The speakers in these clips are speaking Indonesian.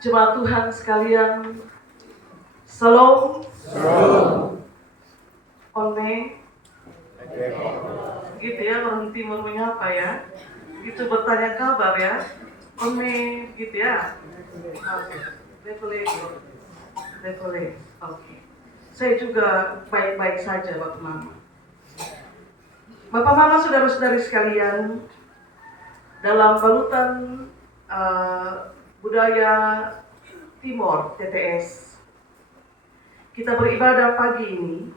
Jemaat Tuhan sekalian, Shalom. One. Gitu ya, orang timur menyapa ya. Gitu bertanya kabar ya. One, gitu ya. Oke. Boleh. Oke. Saya juga baik-baik saja, Bapak Mama. Bapak Mama, saudara-saudari sekalian, dalam balutan budaya Timor, TTS, kita beribadah pagi ini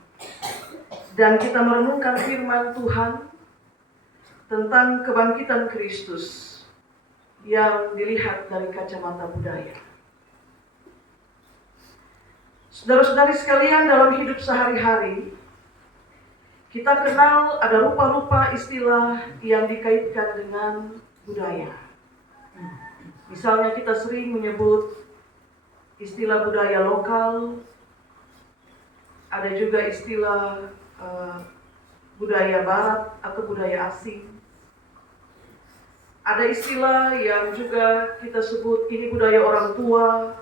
dan kita merenungkan firman Tuhan tentang kebangkitan Kristus yang dilihat dari kacamata budaya. Saudara-saudari sekalian, dalam hidup sehari-hari kita kenal ada rupa-rupa istilah yang dikaitkan dengan budaya. Misalnya kita sering menyebut istilah budaya lokal, ada juga istilah budaya barat atau budaya asing. Ada istilah yang juga kita sebut ini budaya orang tua,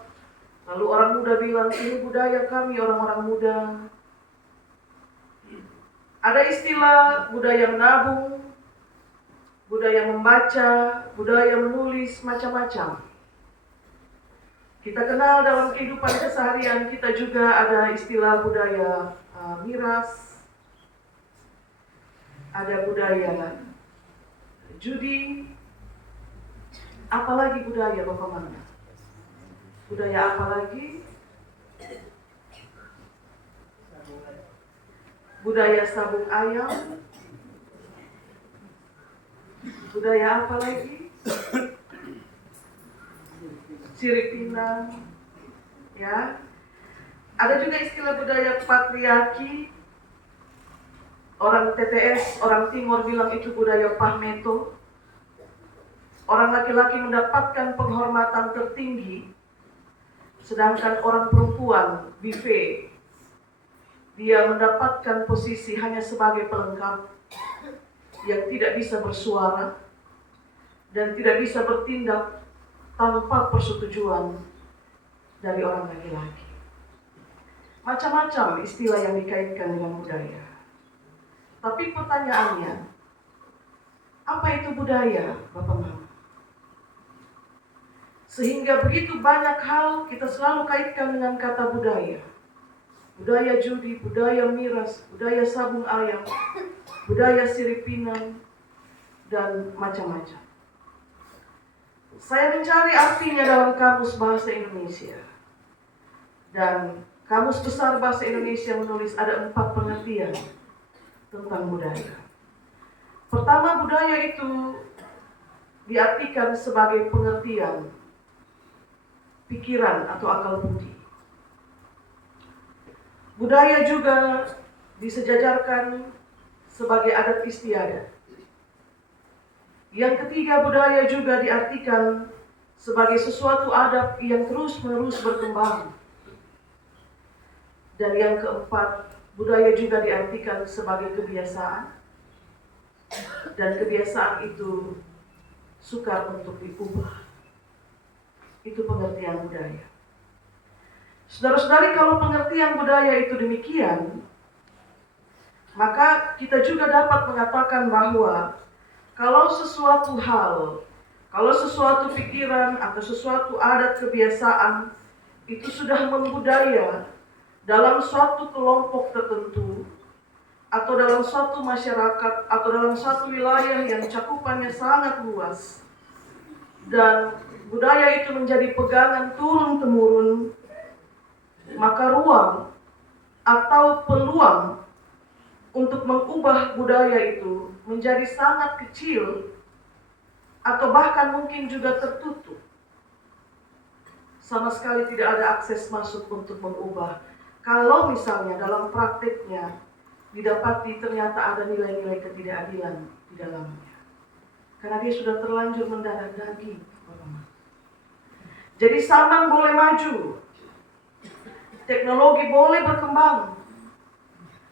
lalu orang muda bilang ini budaya kami orang-orang muda. Ada istilah budaya menabung, budaya membaca, budaya menulis, macam-macam. Kita kenal dalam kehidupan keseharian kita juga ada istilah budaya miras, ada budaya judi, apalagi budaya Bapak Mama? Budaya apa lagi? Budaya sabung ayam. Budaya apa lagi? Sirip pinang. Ya. Ada juga istilah budaya patriarki. Orang TTS, orang Timur bilang itu budaya pahmeto. Orang laki-laki mendapatkan penghormatan tertinggi, sedangkan orang perempuan, bife, dia mendapatkan posisi hanya sebagai pelengkap yang tidak bisa bersuara dan tidak bisa bertindak tanpa persetujuan dari orang laki-laki. Macam-macam istilah yang dikaitkan dengan budaya. Tapi pertanyaannya, apa itu budaya, Bapak Mama? Sehingga begitu banyak hal kita selalu kaitkan dengan kata budaya. Budaya judi, budaya miras, budaya sabung ayam, budaya sirip pinang, dan macam-macam. Saya mencari artinya dalam Kamus Bahasa Indonesia. Dan Kamus Besar Bahasa Indonesia menulis ada 4 pengertian tentang budaya. Pertama, budaya itu diartikan sebagai pengertian, pikiran atau akal budi. Budaya juga disejajarkan sebagai adat istiadat. Yang ketiga, budaya juga diartikan sebagai sesuatu adab yang terus-menerus berkembang. Dan yang keempat, budaya juga diartikan sebagai kebiasaan. Dan kebiasaan itu sukar untuk diubah. Itu pengertian budaya. Saudara-saudari, kalau pengertian budaya itu demikian, maka kita juga dapat mengatakan bahwa kalau sesuatu hal, kalau sesuatu pikiran atau sesuatu adat kebiasaan itu sudah membudaya dalam suatu kelompok tertentu atau dalam suatu masyarakat atau dalam suatu wilayah yang cakupannya sangat luas dan budaya itu menjadi pegangan turun-temurun, maka ruang atau peluang untuk mengubah budaya itu menjadi sangat kecil atau bahkan mungkin juga tertutup. Sama sekali tidak ada akses masuk untuk mengubah. Kalau misalnya dalam praktiknya didapati ternyata ada nilai-nilai ketidakadilan di dalamnya. Karena dia sudah terlanjur mendarah daging. Jadi zaman boleh maju, teknologi boleh berkembang,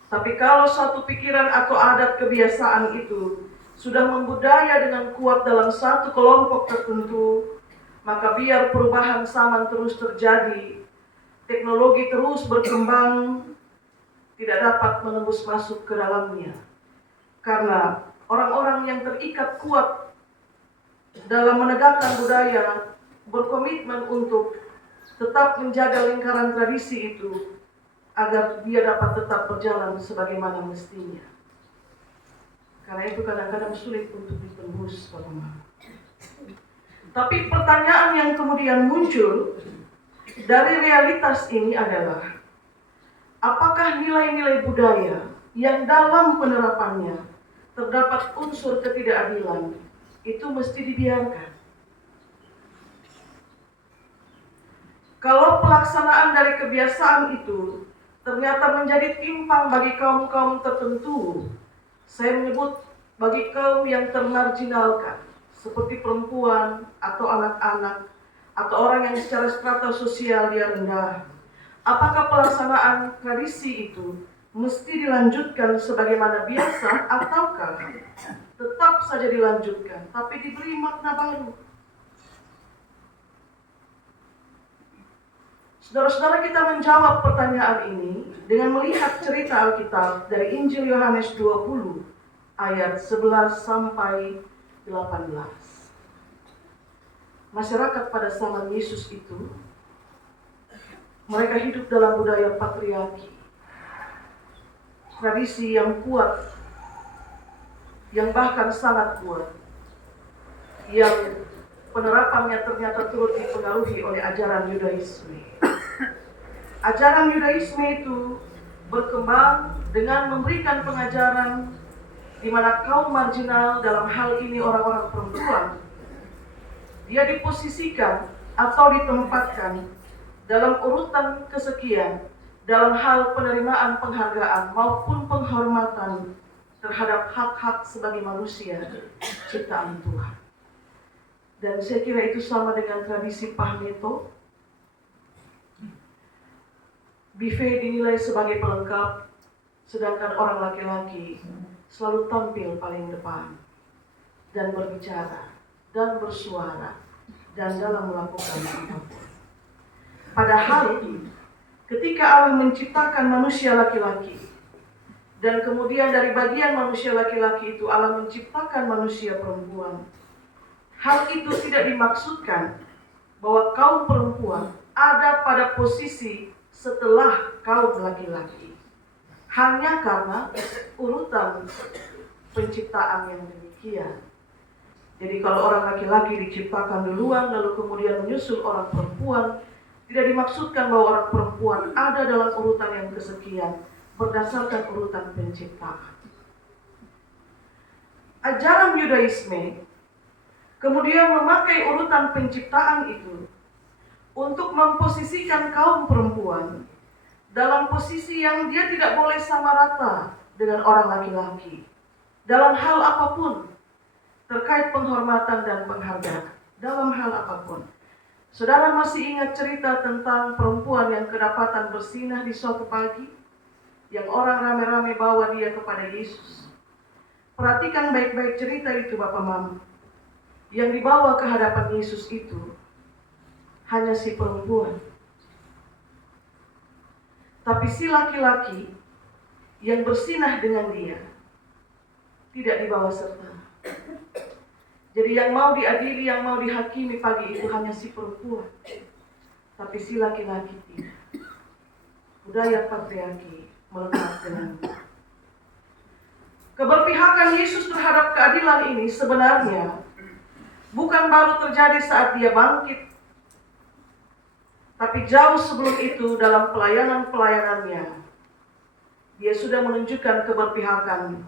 tapi kalau suatu pikiran atau adat kebiasaan itu sudah membudaya dengan kuat dalam satu kelompok tertentu Maka biar perubahan zaman terus terjadi, teknologi terus berkembang, tidak dapat menembus masuk ke dalamnya. Karena orang-orang yang terikat kuat dalam menegakkan budaya berkomitmen untuk tetap menjaga lingkaran tradisi itu agar dia dapat tetap berjalan sebagaimana mestinya. Karena itu kadang-kadang sulit untuk ditembus, Bapak Mama. Tapi pertanyaan yang kemudian muncul dari realitas ini adalah, apakah nilai-nilai budaya yang dalam penerapannya terdapat unsur ketidakadilan itu mesti dibiarkan? Kalau pelaksanaan dari kebiasaan itu ternyata menjadi timpang bagi kaum-kaum tertentu, saya menyebut bagi kaum yang termarginalkan, seperti perempuan atau anak-anak, atau orang yang secara strata sosial dia rendah, apakah pelaksanaan tradisi itu mesti dilanjutkan sebagaimana biasa, ataukah tetap saja dilanjutkan, tapi diberi makna baru? Saudara-saudara, kita menjawab pertanyaan ini dengan melihat cerita Alkitab dari Injil Yohanes 20 ayat 11 sampai 18. Masyarakat pada zaman Yesus itu, mereka hidup dalam budaya patriarki, tradisi yang kuat, yang bahkan sangat kuat, yang penerapannya ternyata turut dipengaruhi oleh ajaran Yudaisme. Ajaran Yudaisme itu berkembang dengan memberikan pengajaran di mana kaum marginal, dalam hal ini orang-orang perempuan, dia diposisikan atau ditempatkan dalam urutan kesekian dalam hal penerimaan penghargaan maupun penghormatan terhadap hak-hak sebagai manusia ciptaan Tuhan. Dan saya kira itu sama dengan tradisi Pahmeto. Buffet dinilai sebagai pelengkap, sedangkan orang laki-laki selalu tampil paling depan dan berbicara dan bersuara dan dalam melakukan apapun. Padahal ketika Allah menciptakan manusia laki-laki dan kemudian dari bagian manusia laki-laki itu Allah menciptakan manusia perempuan, hal itu tidak dimaksudkan bahwa kaum perempuan ada pada posisi setelah kaum laki-laki, hanya karena urutan penciptaan yang demikian. Jadi kalau orang laki-laki diciptakan duluan lalu kemudian menyusul orang perempuan, tidak dimaksudkan bahwa orang perempuan ada dalam urutan yang kesekian berdasarkan urutan penciptaan. Ajaran Yudaisme kemudian memakai urutan penciptaan itu untuk memposisikan kaum perempuan dalam posisi yang dia tidak boleh sama rata dengan orang laki-laki dalam hal apapun terkait penghormatan dan penghargaan, dalam hal apapun. Saudara masih ingat cerita tentang perempuan yang kedapatan bersinah di suatu pagi, yang orang rame-rame bawa dia kepada Yesus? Perhatikan baik-baik cerita itu, Bapak Mama. Yang dibawa ke hadapan Yesus itu hanya si perempuan. Tapi si laki-laki yang bersinah dengan dia tidak dibawa serta. Jadi yang mau diadili, yang mau dihakimi pagi itu hanya si perempuan. Tapi si laki-laki tidak. Budaya patriarki melekat dengannya. Keberpihakan Yesus terhadap keadilan ini sebenarnya bukan baru terjadi saat dia bangkit, tapi jauh sebelum itu dalam pelayanan-pelayanannya, dia sudah menunjukkan keberpihakan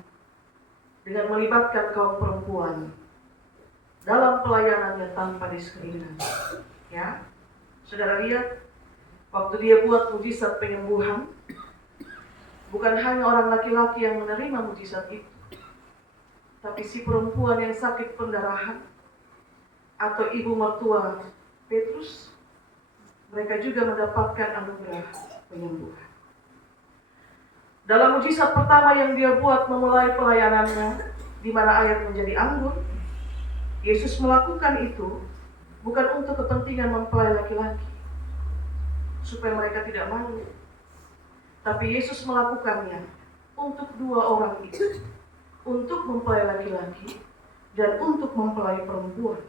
dengan melibatkan kaum perempuan dalam pelayanannya tanpa diskriminasi. Ya, saudara lihat, waktu dia buat mujizat penyembuhan, bukan hanya orang laki-laki yang menerima mujizat itu, tapi si perempuan yang sakit pendarahan atau ibu mertua Petrus, mereka juga mendapatkan anugerah penyembuhan. Dalam mujizat pertama yang dia buat memulai pelayanannya, di mana air menjadi anggur, Yesus melakukan itu bukan untuk kepentingan mempelai laki-laki, supaya mereka tidak malu. Tapi Yesus melakukannya untuk dua orang itu, untuk mempelai laki-laki dan untuk mempelai perempuan.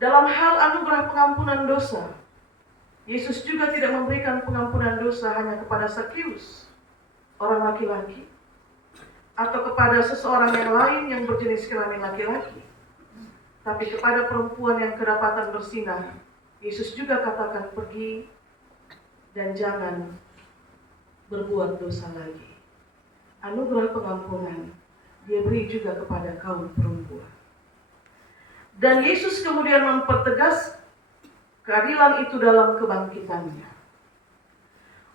Dalam hal anugerah pengampunan dosa, Yesus juga tidak memberikan pengampunan dosa hanya kepada Zakheus, orang laki-laki, atau kepada seseorang yang lain yang berjenis kelamin laki-laki. Tapi kepada perempuan yang kedapatan bersinar, Yesus juga katakan, pergi dan jangan berbuat dosa lagi. Anugerah pengampunan Dia beri juga kepada kaum perempuan. Dan Yesus kemudian mempertegas keadilan itu dalam kebangkitannya.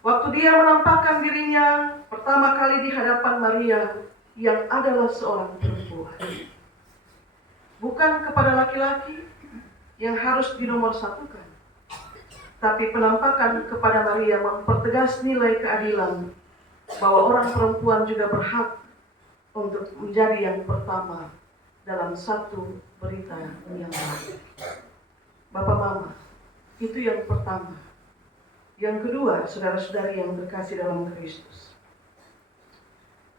Waktu Dia menampakkan dirinya pertama kali di hadapan Maria yang adalah seorang perempuan. Bukan kepada laki-laki yang harus dinomorsatukan, tapi penampakan kepada Maria mempertegas nilai keadilan bahwa orang perempuan juga berhak untuk menjadi yang pertama dalam satu berita yang baik. Bapak Mama, itu yang pertama. Yang kedua, saudara-saudari yang terkasih dalam Kristus,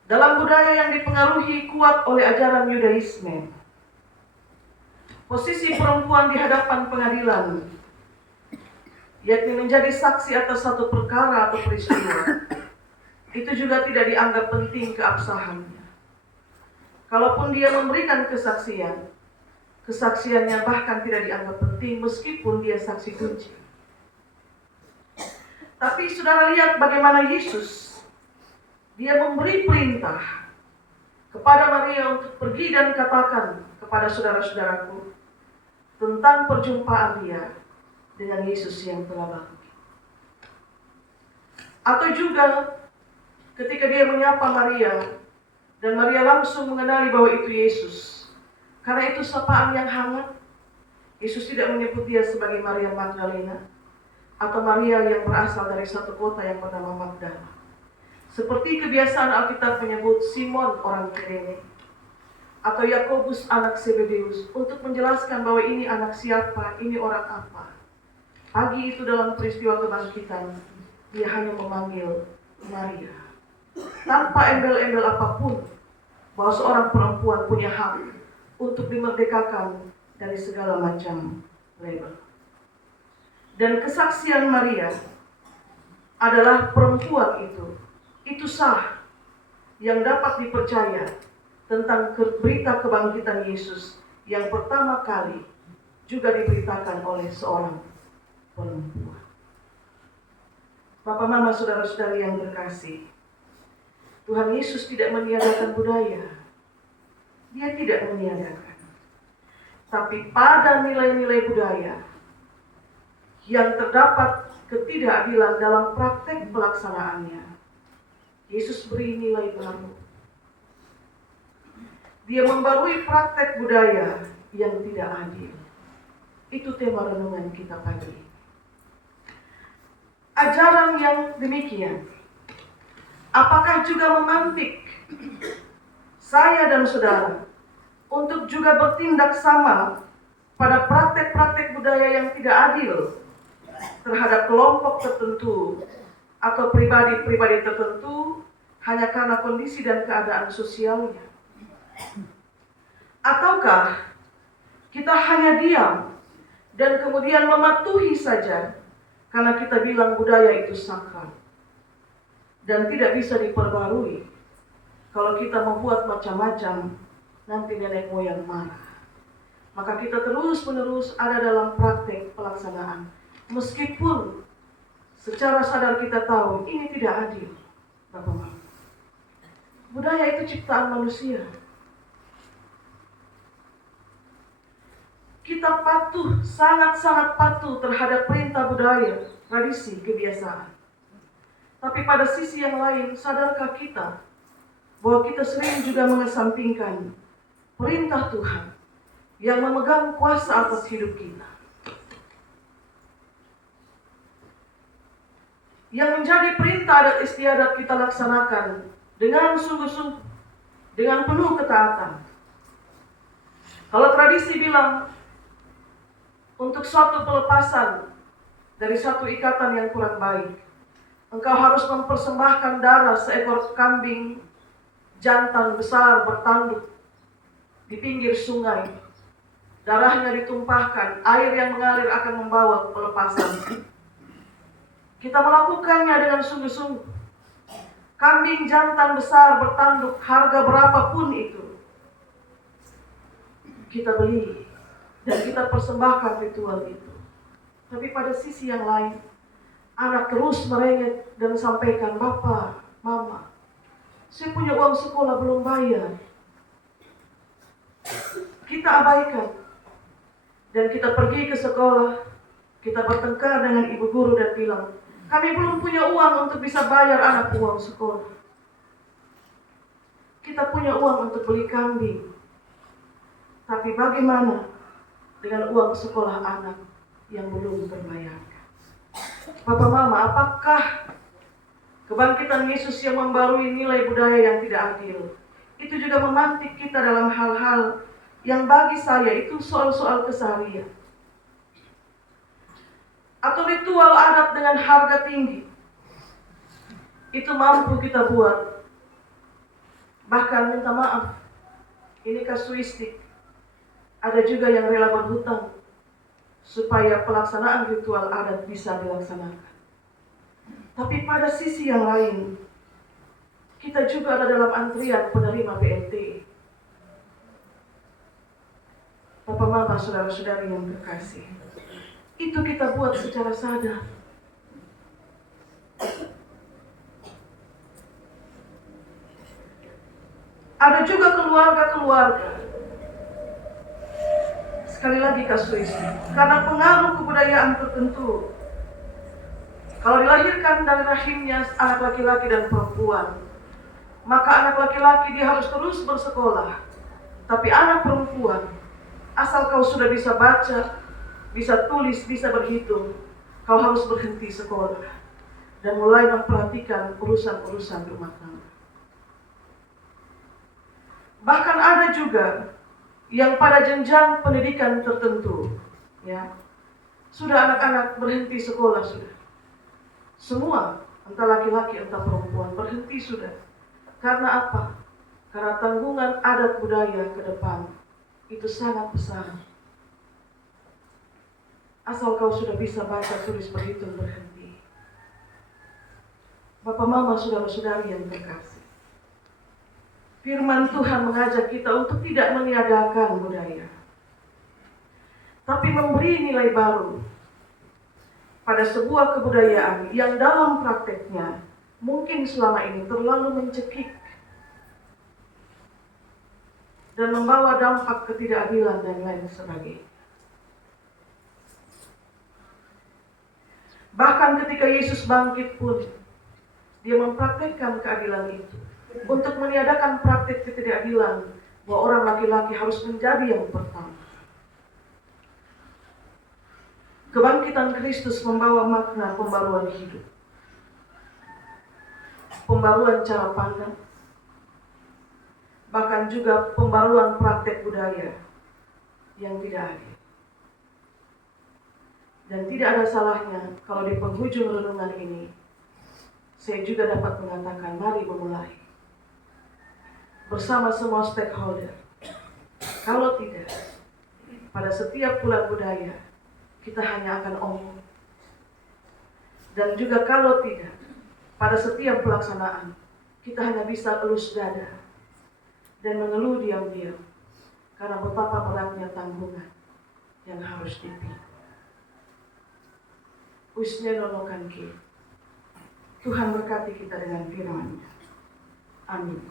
dalam budaya yang dipengaruhi kuat oleh ajaran Yudaisme, posisi perempuan di hadapan pengadilan, yakni menjadi saksi atas satu perkara atau peristiwa, itu juga tidak dianggap penting keabsahannya. Kalaupun dia memberikan kesaksian, kesaksiannya bahkan tidak dianggap penting meskipun dia saksi kunci. Tapi saudara lihat bagaimana Yesus, Dia memberi perintah kepada Maria untuk pergi dan katakan kepada saudara-saudaraku tentang perjumpaan dia dengan Yesus yang telah bangkit. Atau juga ketika Dia menyapa Maria dan Maria langsung mengenali bahwa itu Yesus, karena itu sapaan yang hangat. Yesus tidak menyebut dia sebagai Maria Magdalena atau Maria yang berasal dari satu kota yang bernama Magdala. Seperti kebiasaan Alkitab menyebut Simon orang Kirene atau Yakobus anak Zebedeus untuk menjelaskan bahwa ini anak siapa, ini orang apa. Pagi itu dalam peristiwa kebangkitan, dia hanya memanggil Maria, tanpa embel-embel apapun bahwa seorang perempuan punya hak untuk dimerdekakan dari segala macam label. Dan kesaksian Maria adalah perempuan itu sah, yang dapat dipercaya tentang berita kebangkitan Yesus yang pertama kali juga diberitakan oleh seorang perempuan. Bapak, Mama, saudara-saudari yang terkasih, Tuhan Yesus tidak meniadakan budaya. Dia tidak meniadakan. Tapi pada nilai-nilai budaya yang terdapat ketidakadilan dalam praktek pelaksanaannya, Yesus beri nilai baru. Dia membarui praktek budaya yang tidak adil. Itu tema renungan kita pagi ini. Ajaran yang demikian, apakah juga memantik saya dan saudara untuk juga bertindak sama pada praktek-praktek budaya yang tidak adil terhadap kelompok tertentu atau pribadi-pribadi tertentu hanya karena kondisi dan keadaan sosialnya? Ataukah kita hanya diam dan kemudian mematuhi saja karena kita bilang budaya itu sakral dan tidak bisa diperbarui? Kalau kita membuat macam-macam, nanti nenek moyang marah. Maka kita terus-menerus ada dalam praktek pelaksanaan, meskipun secara sadar kita tahu ini tidak adil. Bapak-Bapak, budaya itu ciptaan manusia. Kita patuh, sangat-sangat patuh terhadap perintah budaya, tradisi, kebiasaan. Tapi pada sisi yang lain, sadarkah kita bahwa kita sering juga mengesampingkan perintah Tuhan yang memegang kuasa atas hidup kita, yang menjadi perintah adat istiadat kita laksanakan dengan sungguh-sungguh, dengan penuh ketaatan. Kalau tradisi bilang untuk suatu pelepasan dari satu ikatan yang kurang baik, engkau harus mempersembahkan darah seekor kambing jantan besar bertanduk di pinggir sungai. Darahnya ditumpahkan, air yang mengalir akan membawa pelepasan. Kita melakukannya dengan sungguh-sungguh. Kambing jantan besar bertanduk, harga berapapun itu, kita beli dan kita persembahkan ritual itu. Tapi pada sisi yang lain, anak terus merengek dan sampaikan, "Bapak, Mama, saya punya uang sekolah belum bayar." Kita abaikan. Dan kita pergi ke sekolah, kita bertengkar dengan ibu guru dan bilang, "Kami belum punya uang untuk bisa bayar anak uang sekolah. Kita punya uang untuk beli kambing. Tapi bagaimana dengan uang sekolah anak yang belum terbayarkan?" Bapak Mama, apakah kebangkitan Yesus yang membarui nilai budaya yang tidak adil itu juga memantik kita dalam hal-hal yang bagi saya itu soal-soal keseharian? Atau ritual adat dengan harga tinggi itu mampu kita buat, bahkan minta maaf, ini kasuistik. Ada juga yang rela berhutang supaya pelaksanaan ritual adat bisa dilaksanakan. Tapi pada sisi yang lain, kita juga ada dalam antrian penerima PNT. Bapak Mama, saudara-saudari yang terkasih, itu kita buat secara sadar. Ada juga keluarga-keluarga, sekali lagi kasuistik, karena pengaruh kebudayaan tertentu. Kalau dilahirkan dari rahimnya anak laki-laki dan perempuan, maka anak laki-laki dia harus terus bersekolah. Tapi anak perempuan, asal kau sudah bisa baca, bisa tulis, bisa berhitung, kau harus berhenti sekolah dan mulai memperhatikan urusan-urusan rumah tangga. Bahkan ada juga yang pada jenjang pendidikan tertentu, ya, sudah anak-anak berhenti sekolah sudah. Semua, entah laki-laki entah perempuan, berhenti sudah. Karena apa? Karena tanggungan adat budaya ke depan itu sangat besar. Asal kau sudah bisa baca, tulis, berhitung, berhenti. Bapak Mama, saudara-saudari yang terkasih, firman Tuhan mengajak kita untuk tidak meniadakan budaya, tapi memberi nilai baru pada sebuah kebudayaan yang dalam prakteknya mungkin selama ini terlalu mencekik dan membawa dampak ketidakadilan dan lain sebagainya. Bahkan ketika Yesus bangkit pun, dia mempraktekkan keadilan itu untuk meniadakan praktek ketidakadilan bahwa orang laki-laki harus menjadi yang pertama. Kebangkitan Kristus membawa makna pembaruan hidup, pembaruan cara pandang, bahkan juga pembaruan praktek budaya yang tidak adil. Dan tidak ada salahnya kalau di penghujung renungan ini saya juga dapat mengatakan, mari memulai bersama semua stakeholder. Kalau tidak, pada setiap bulan budaya kita hanya akan omong. Dan juga kalau tidak, pada setiap pelaksanaan kita hanya bisa elus dada dan mengeluh diam-diam karena betapa beratnya tanggungan yang harus dipikul. Usne nolokan kita. Tuhan berkati kita dengan firman-Nya. Amin.